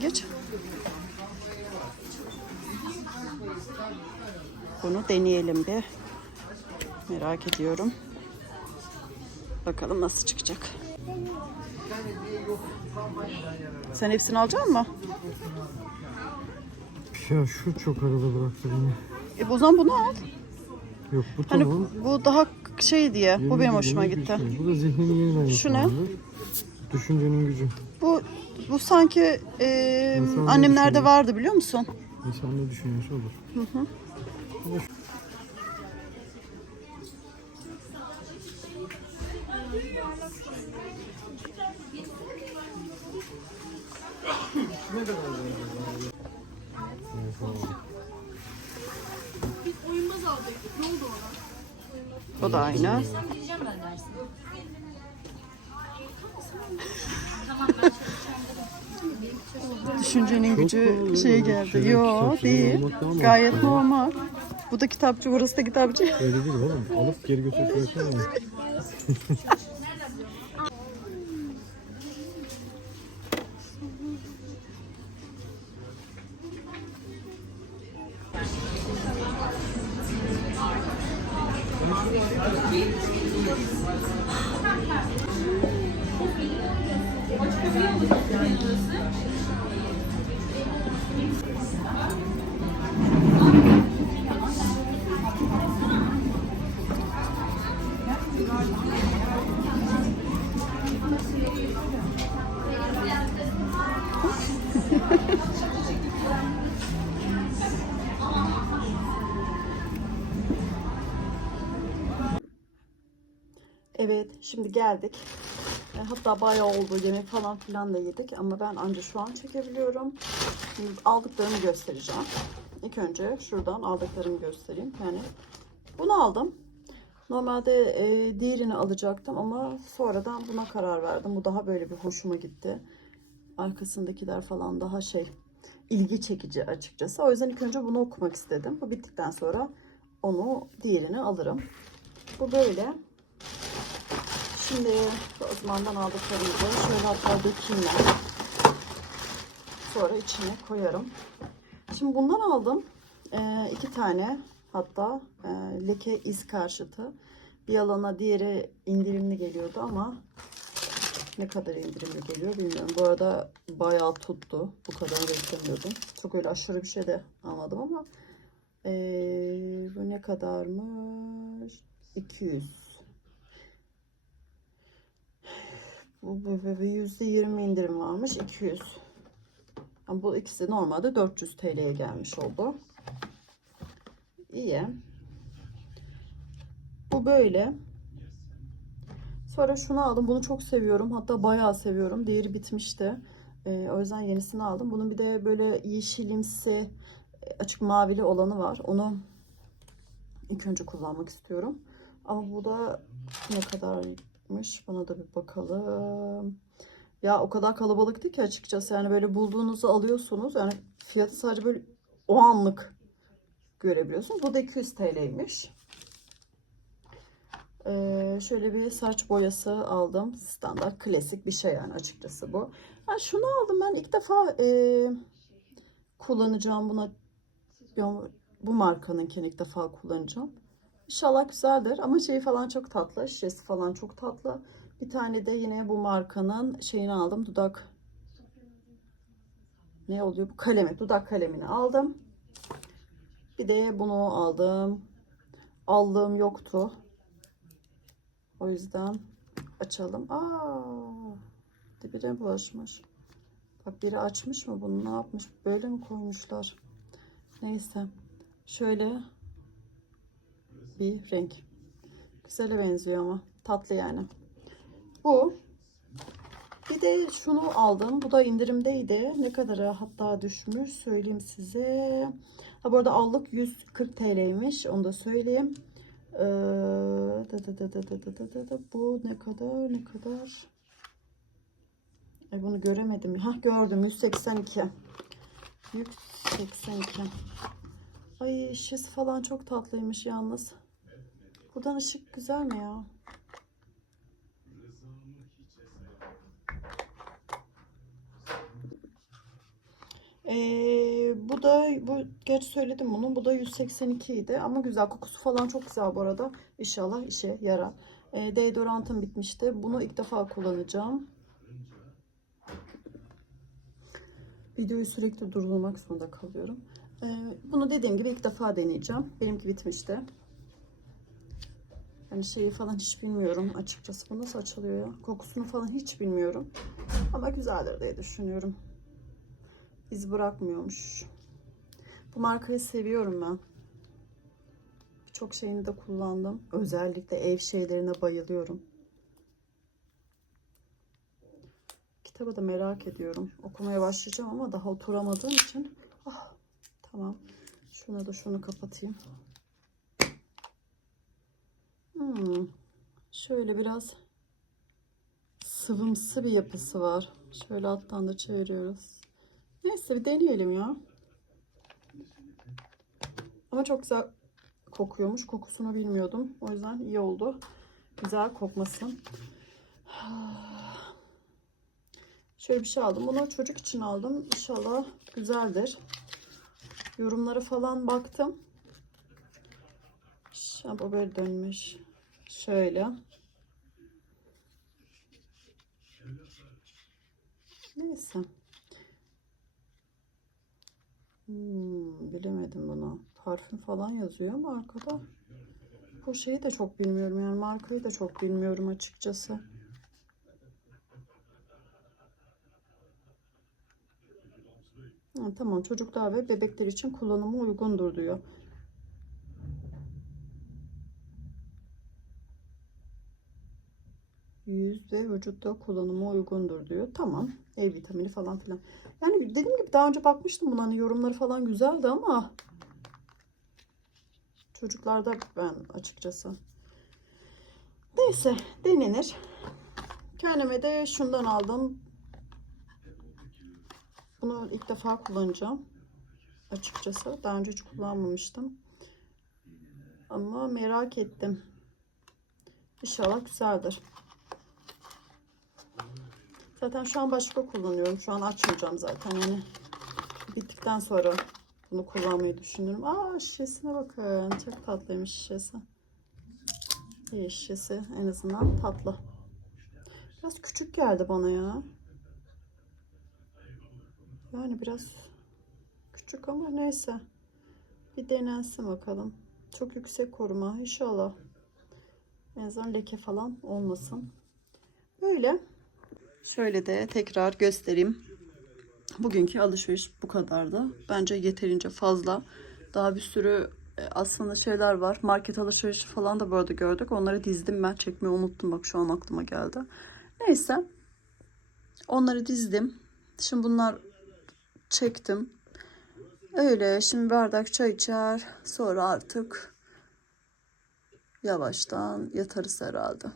Geç. Bunu deneyelim bir. Merak ediyorum. Bakalım nasıl çıkacak. Sen hepsini alacak mısın? Ya şu çok arada bıraktı beni. E o zaman bunu al. Yok bu Hani tamam. bu daha şey diye. Yeni Bu benim hoşuma gitti. şey. Bu da zihnini yeniden Şu ne? Düşüncenin gücü. Bu bu sanki e, annemlerde vardı biliyor musun? İnsan ne düşünüyorsa olur. Hı hı. Ne Oyunbaz aldık. Ne oldu ona? O da aynı. Tamam ben çalışacağım. Düşüncenin gücü şey geldi. Yo değil. Gayet normal. Bu da kitapçı, burası da kitapçı. Öyle değil oğlum. Alıp geri götürüp Evet, şimdi geldik. E, Hatta bayağı oldu yemek falan filan da yedik ama ben anca şu an çekebiliyorum. Şimdi aldıklarımı göstereceğim. İlk önce şuradan aldıklarımı göstereyim. Yani bunu aldım. Normalde e, diğerini alacaktım ama sonradan buna karar verdim. Bu daha böyle bir hoşuma gitti. Arkasındakiler falan daha şey ilgi çekici açıkçası. O yüzden ilk önce bunu okumak istedim. Bu bittikten sonra onu diğerini alırım. Bu böyle. Şimdi Osman'dan aldıklarımızı şöyle hatta dökeyim ben. Sonra içine koyarım. Şimdi bundan aldım. Ee, iki tane hatta e, leke iz karşıtı. Bir alana diğeri indirimli geliyordu ama ne kadar indirimli geliyor bilmiyorum. Bu arada bayağı tuttu. Bu kadar beklemiyordum. Çok öyle aşırı bir şey de almadım ama ee, bu ne kadarmış? 200. Bu, bu, bu, bu %20 indirim varmış. 200. Ama bu ikisi normalde 400 TL'ye gelmiş oldu. İyi. Bu böyle. Sonra şunu aldım. Bunu çok seviyorum. Hatta bayağı seviyorum. Diğeri bitmişti. Ee, o yüzden yenisini aldım. Bunun bir de böyle yeşilimsi açık mavili olanı var. Onu ilk önce kullanmak istiyorum. Ama bu da ne kadarmış? Bana da bir bakalım. Ya o kadar kalabalıktı ki açıkçası. Yani böyle bulduğunuzu alıyorsunuz. Yani fiyatı sadece böyle o anlık görebiliyorsunuz. Bu da 200 TL'ymiş. Ee, şöyle bir saç boyası aldım. Standart klasik bir şey yani açıkçası bu. Ha, şunu aldım ben ilk defa e, kullanacağım buna. Bu markanınkini ilk defa kullanacağım. İnşallah güzeldir ama şeyi falan çok tatlı. Şişesi falan çok tatlı. Bir tane de yine bu markanın şeyini aldım. Dudak ne oluyor bu kalemi dudak kalemini aldım. Bir de bunu aldım. Aldığım yoktu. O yüzden açalım. Aa, dibine bulaşmış. Bak biri açmış mı bunu ne yapmış? Böyle mi koymuşlar? Neyse. Şöyle bir renk. Güzele benziyor ama. Tatlı yani. Bu. Bir de şunu aldım. Bu da indirimdeydi. Ne kadara hatta düşmüş söyleyeyim size. Ha bu arada allık 140 TL'ymiş. Onu da söyleyeyim. Ee, da, da, da, da, da, da, da, da. Bu ne kadar ne kadar? Ay bunu göremedim. Ha gördüm 182. 182. Ay şişesi falan çok tatlıymış yalnız. Buradan ışık güzel mi ya? Ee, bu da bu geç söyledim bunu. Bu da 182 idi ama güzel kokusu falan çok güzel bu arada. İnşallah işe yarar. Ee, deodorantım bitmişti. Bunu ilk defa kullanacağım. Videoyu sürekli durdurmak zorunda kalıyorum. Ee, bunu dediğim gibi ilk defa deneyeceğim. Benimki bitmişti. Yani şeyi falan hiç bilmiyorum açıkçası. Bu nasıl açılıyor ya? Kokusunu falan hiç bilmiyorum. Ama güzeldir diye düşünüyorum. İz bırakmıyormuş. Bu markayı seviyorum ben. Birçok şeyini de kullandım. Özellikle ev şeylerine bayılıyorum. Kitabı da merak ediyorum. Okumaya başlayacağım ama daha oturamadığım için. Ah, tamam. Şuna da şunu kapatayım. Hmm. Şöyle biraz sıvımsı bir yapısı var. Şöyle alttan da çeviriyoruz. Neyse bir deneyelim ya. Ama çok güzel kokuyormuş. Kokusunu bilmiyordum. O yüzden iyi oldu. Güzel kokmasın. Şöyle bir şey aldım. Bunu çocuk için aldım. İnşallah güzeldir. Yorumlara falan baktım. Şampo böyle dönmüş. Şöyle. Neyse. Hmm, bilemedim bunu. Parfüm falan yazıyor ama arkada. Bu şeyi de çok bilmiyorum yani markayı da çok bilmiyorum açıkçası. Ha, tamam çocuklar ve bebekler için kullanımı uygundur diyor. Yüz ve vücutta kullanıma uygundur diyor. Tamam. E vitamini falan filan. Yani dediğim gibi daha önce bakmıştım buna hani yorumları falan güzeldi ama çocuklarda ben açıkçası. Neyse denenir. Kendime de şundan aldım. Bunu ilk defa kullanacağım. Açıkçası. Daha önce hiç kullanmamıştım. Ama merak ettim. İnşallah güzeldir. Zaten şu an başka kullanıyorum. Şu an açmayacağım zaten. Yani bittikten sonra bunu kullanmayı düşünüyorum. Aa şişesine bakın. Çok tatlıymış şişesi. İyi şişesi. En azından tatlı. Biraz küçük geldi bana ya. Yani biraz küçük ama neyse. Bir denensin bakalım. Çok yüksek koruma inşallah. En azından leke falan olmasın. Böyle. Şöyle de tekrar göstereyim. Bugünkü alışveriş bu kadardı. Bence yeterince fazla. Daha bir sürü e, aslında şeyler var. Market alışverişi falan da bu arada gördük. Onları dizdim ben. Çekmeyi unuttum. Bak şu an aklıma geldi. Neyse. Onları dizdim. Şimdi bunlar çektim. Öyle. Şimdi bardak çay içer. Sonra artık yavaştan yatarız herhalde.